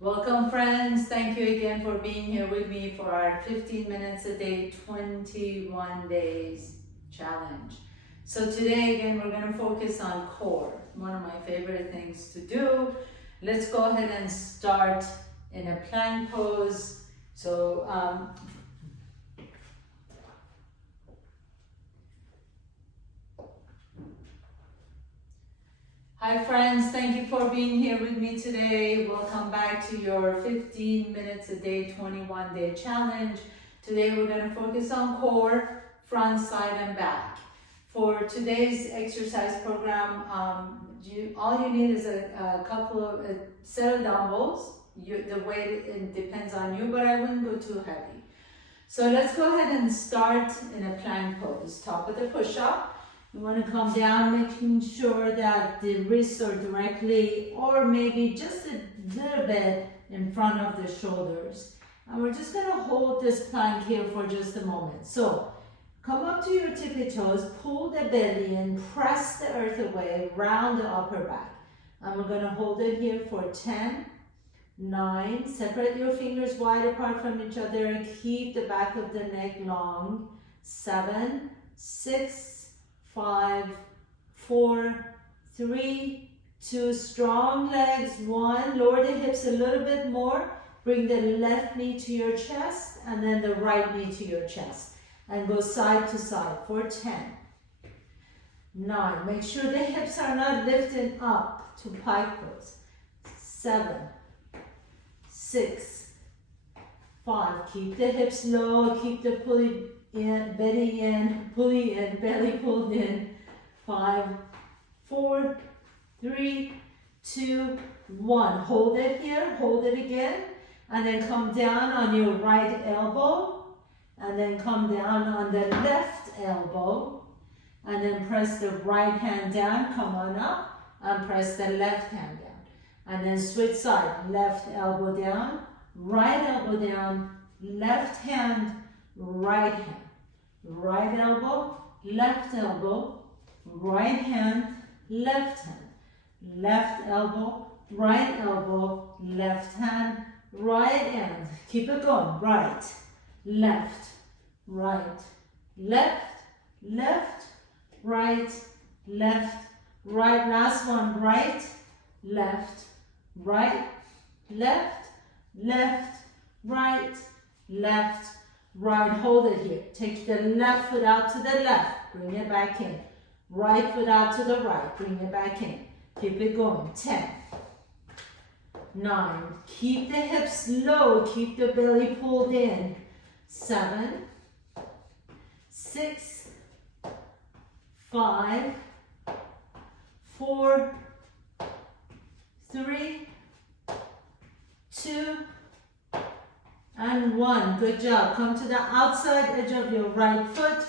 Welcome friends, thank you again for being here with me for our 15 minutes a day, 21 days challenge. So today again, we're gonna focus on core, one of my favorite things to do. Let's go ahead and start in a plank pose. So hi friends, thank you for being here with me today. Welcome back to your 15 minutes a day, 21 day challenge. Today we're going to focus on core, front, side and back. For today's exercise program, all you need is a set of dumbbells. The weight it depends on you, but I wouldn't go too heavy. So let's go ahead and start in a plank pose. Top of the push-up. You want to come down, making sure that the wrists are directly or maybe just a little bit in front of the shoulders. And we're just going to hold this plank here for just a moment. So come up to your tippy toes, pull the belly in, press the earth away, round the upper back. And we're going to hold it here for 10, 9, separate your fingers wide apart from each other and keep the back of the neck long. 7, 6, 5, 4, 3, 2, strong legs, 1, lower the hips a little bit more, bring the left knee to your chest and then the right knee to your chest and go side to side for 10, 9, make sure the hips are not lifting up to pike pose, 7, 6, 5, keep the hips low, keep the pulley in, belly in, pulley in, belly pulled in. 5, 4, 3, 2, 1. Hold it here, hold it again, and then come down on your right elbow, and then come down on the left elbow, and then press the right hand down, come on up, and press the left hand down. And then switch side, left elbow down, right elbow down, left hand, right hand, right elbow, left elbow, right hand, left hand, left elbow, right elbow, left hand, right hand. Keep it going. Right, left, right, left, left, right, left, right. Last one. Right, left, right, left, left, right, left, right. Hold it here. Take the left foot out to the left. Bring it back in. Right foot out to the right. Bring it back in. Keep it going. 10, 9. Keep the hips low. Keep the belly pulled in. 7, 6, 5, 4, 3, 2, and 1. Good job. Come to the outside edge of your right foot,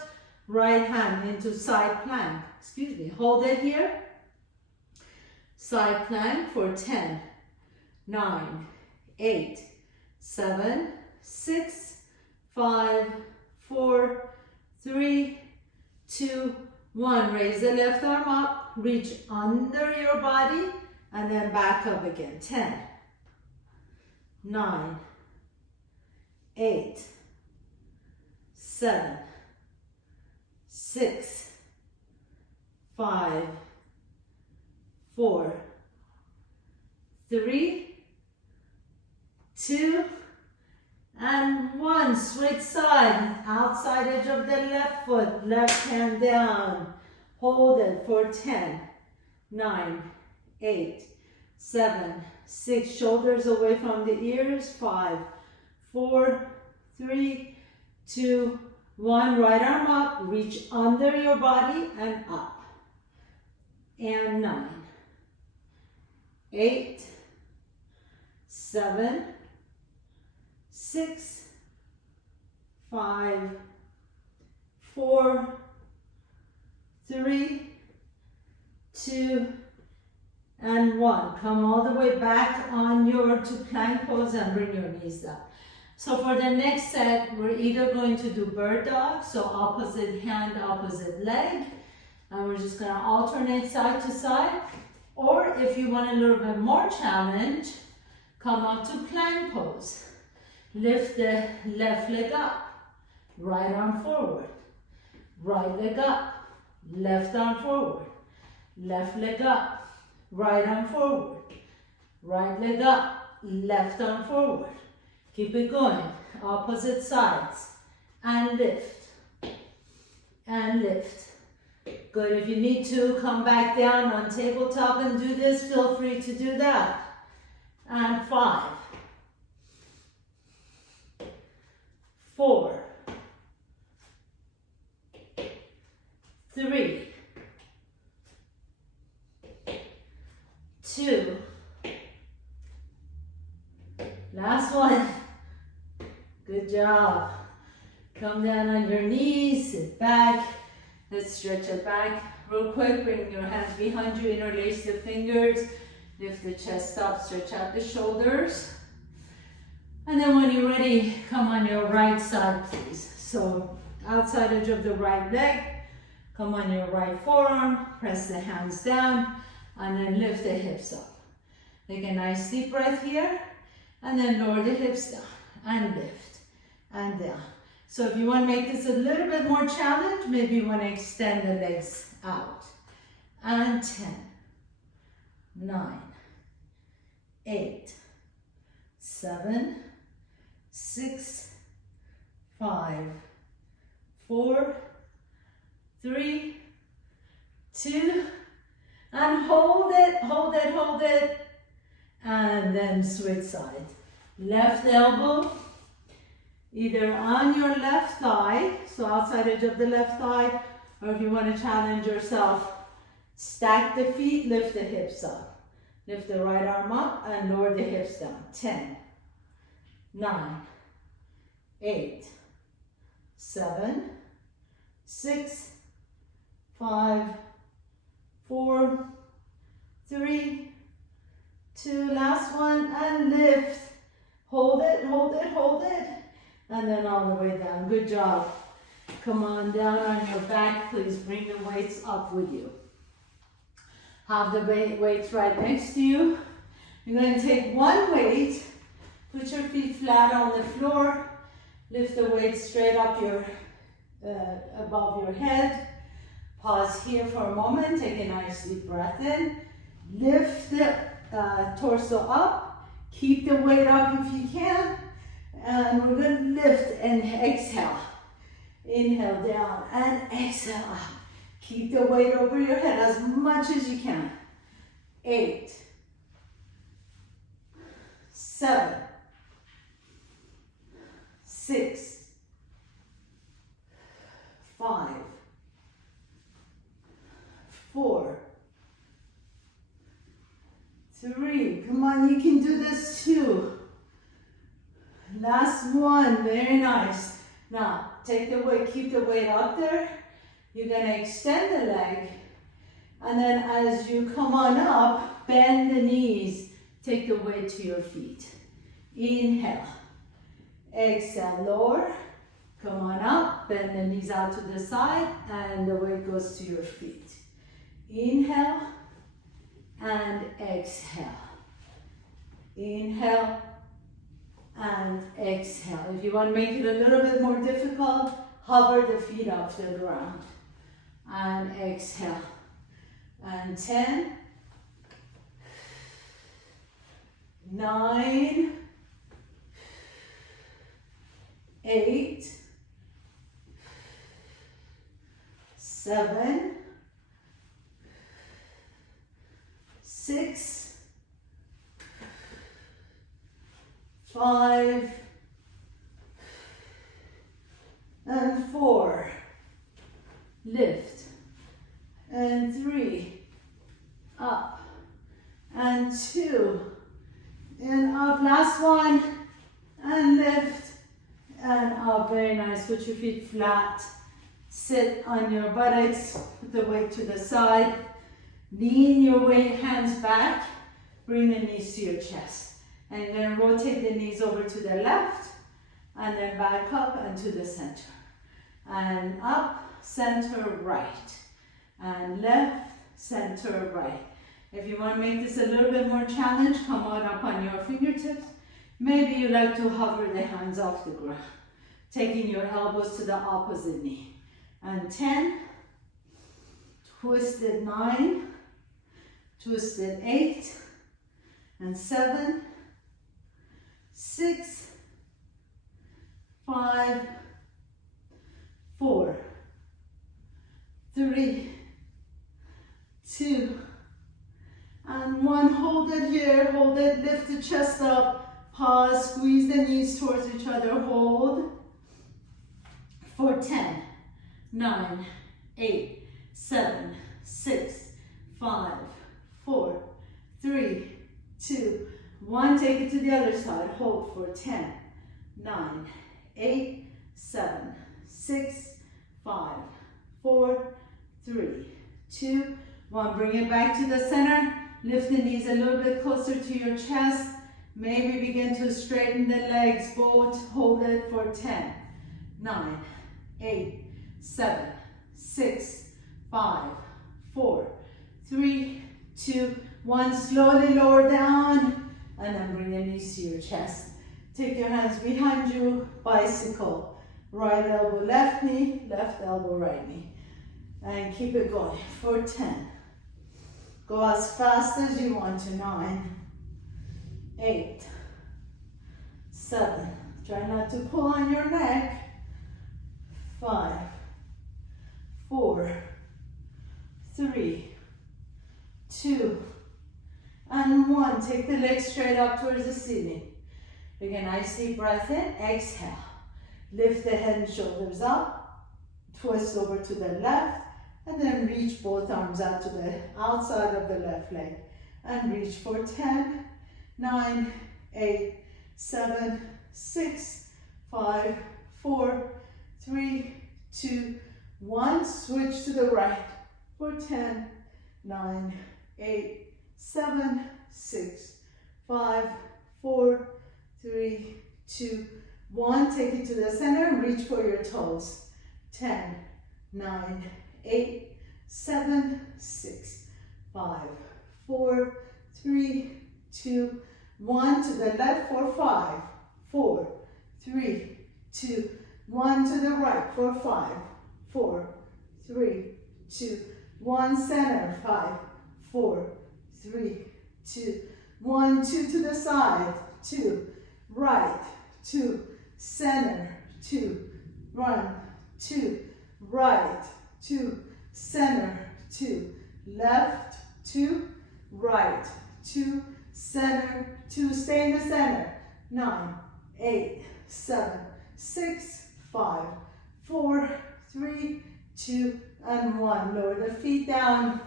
right hand into side plank. Excuse me. Hold it here. Side plank for 10, 9, 8, 7, 6, 5, 4, 3, 2, 1. Raise the left arm up, reach under your body, and then back up again. 10, 9, 8, 7, 6, 5, 4, 3, 2, and 1. Switch side, outside edge of the left foot, left hand down. Hold it for 10, 9, 8, 7, 6. Shoulders away from the ears. 5, 4, 3, 2, 1. Right arm up, reach under your body and up. And 9, 8, 7, 6, 5, 4, 3, 2, and 1. Come all the way back on your to plank pose and bring your knees down. So for the next set, we're either going to do bird dog, so opposite hand, opposite leg, and we're just going to alternate side to side. Or if you want a little bit more challenge, Come up to plank pose. Lift the left leg up. Right arm forward. Right leg up. Left arm forward. Left leg up. Right arm forward. Right leg up. Left arm forward. Keep it going. Opposite sides. And lift. And lift. Good. If you need to come back down on tabletop and do this, feel free to do that. And 5, 4, 3, 2, last one. Good job. Come down on your knees, sit back. Let's stretch it back real quick. Bring your hands behind you, interlace the fingers. Lift the chest up, stretch out the shoulders. And then when you're ready, come on your right side, please. So outside edge of the right leg, come on your right forearm, press the hands down, and then lift the hips up. Take a nice deep breath here, and then lower the hips down, and lift, and down. So if you want to make this a little bit more challenge, maybe you want to extend the legs out. And 10, 9, 8, 7, 6, 5, 4, 3, 2, and hold it, hold it, hold it, and then switch sides. Left elbow either on your left thigh, so outside edge of the left thigh, or if you want to challenge yourself, stack the feet, lift the hips up. Lift the right arm up and lower the hips down. 10, 9, 8, 7, 6, 5, 4, 3, 2, last one, and lift. Hold it, hold it, hold it, and then all the way down. Good job. Come on down on your back, please bring the weights up with you. Have the weights right next to you. You're going to take one weight, put your feet flat on the floor, lift the weight straight up above your head. Pause here for a moment, take a nice deep breath in. Lift the torso up, keep the weight up if you can, and we're going to lift and exhale. Inhale down and exhale up. Keep the weight over your head as much as you can. 8, 7, 6, 5, 4, 3. Come on, you can do this too. Last one, very nice. Now, take the weight, keep the weight up there. You're gonna extend the leg, and then as you come on up, bend the knees, take the weight to your feet. Inhale, exhale, lower, come on up, bend the knees out to the side, and the weight goes to your feet. Inhale, and exhale. Inhale, and exhale. If you want to make it a little bit more difficult, hover the feet off the ground. And exhale. And 10, 9, 8, 7, 6, 5, and 4. Lift. And 3. Up. And 2. And up. Last one. And lift. And up. Very nice. Put your feet flat. Sit on your buttocks. Put the weight to the side. Lean your weight hands back. Bring the knees to your chest. And then rotate the knees over to the left. And then back up and to the center. And up, center, right. And left, center, right. If you want to make this a little bit more challenge, come on up on your fingertips. Maybe you like to hover the hands off the ground, taking your elbows to the opposite knee. And 10, twisted 9, twisted 8, and 7, 6, 5, 4, 3, 2, and 1. Hold it here, hold it, lift the chest up, pause, squeeze the knees towards each other, hold for 10, 9, 8, 7, 6, 5, 4, 3, 2, 1. Take it to the other side, hold for 10, 9, 8, 7, 6, 5, 4, 3, 2, 1. Bring it back to the center. Lift the knees a little bit closer to your chest. Maybe begin to straighten the legs both. Hold it for 10, 9, 8, 7, 6, 5, 4, 3, 2, 1. Slowly lower down and then bring the knees to your chest. Take your hands behind you, bicycle. Right elbow, left knee, left elbow, right knee. And keep it going for 10. Go as fast as you want to. 9, 8, 7. Try not to pull on your neck. 5, 4, 3, 2, and 1. Take the legs straight up towards the ceiling. Again, nice deep breath in. Exhale. Lift the head and shoulders up. Twist over to the left. And then reach both arms out to the outside of the left leg. And reach for 10, 9, 8, 7, 6, 5, 4, 3, 2, 1. Switch to the right for 10, 9, 8, 7, 6, 5, 4, 3, 2, 1. Take it to the center and reach for your toes. 10, 9, 8, 7, 6, 5, 4, 3, 2, 1. To the left for 5, 4, 3, 2, 1. To the right for 5, 4, 3, 2, 1. Center. 5, 4, 3, 2, 1. 2 to the side. 2. Right. 2. Center. 2. 1. 2. Right. 2. Center. 2. Left. 2. Right. 2. Center. 2. Stay in the center. 9, 8, 7, 6, 5, 4, 3, 2, and 1. Lower the feet down.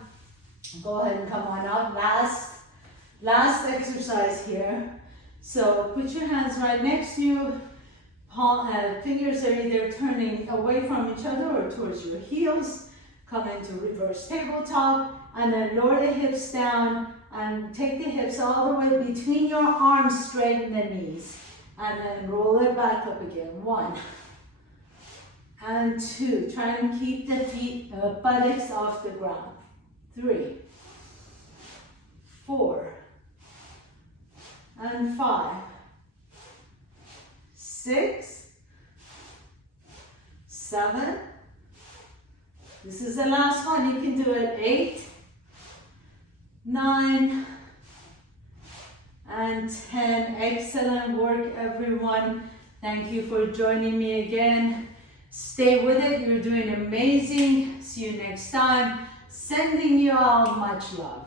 Go ahead and come on up. Last exercise here. So put your hands right next to you. Fingers are either turning away from each other or towards your heels. Come into reverse tabletop and then lower the hips down and take the hips all the way between your arms, straighten the knees. And then roll it back up again. 1 and 2. Try and keep the feet, buttocks off the ground. 3, 4, and 5, 6, 7. This is the last one. You can do it. 8, 9, and 10. Excellent work, everyone. Thank you for joining me again. Stay with it. You're doing amazing. See you next time. Sending you all much love.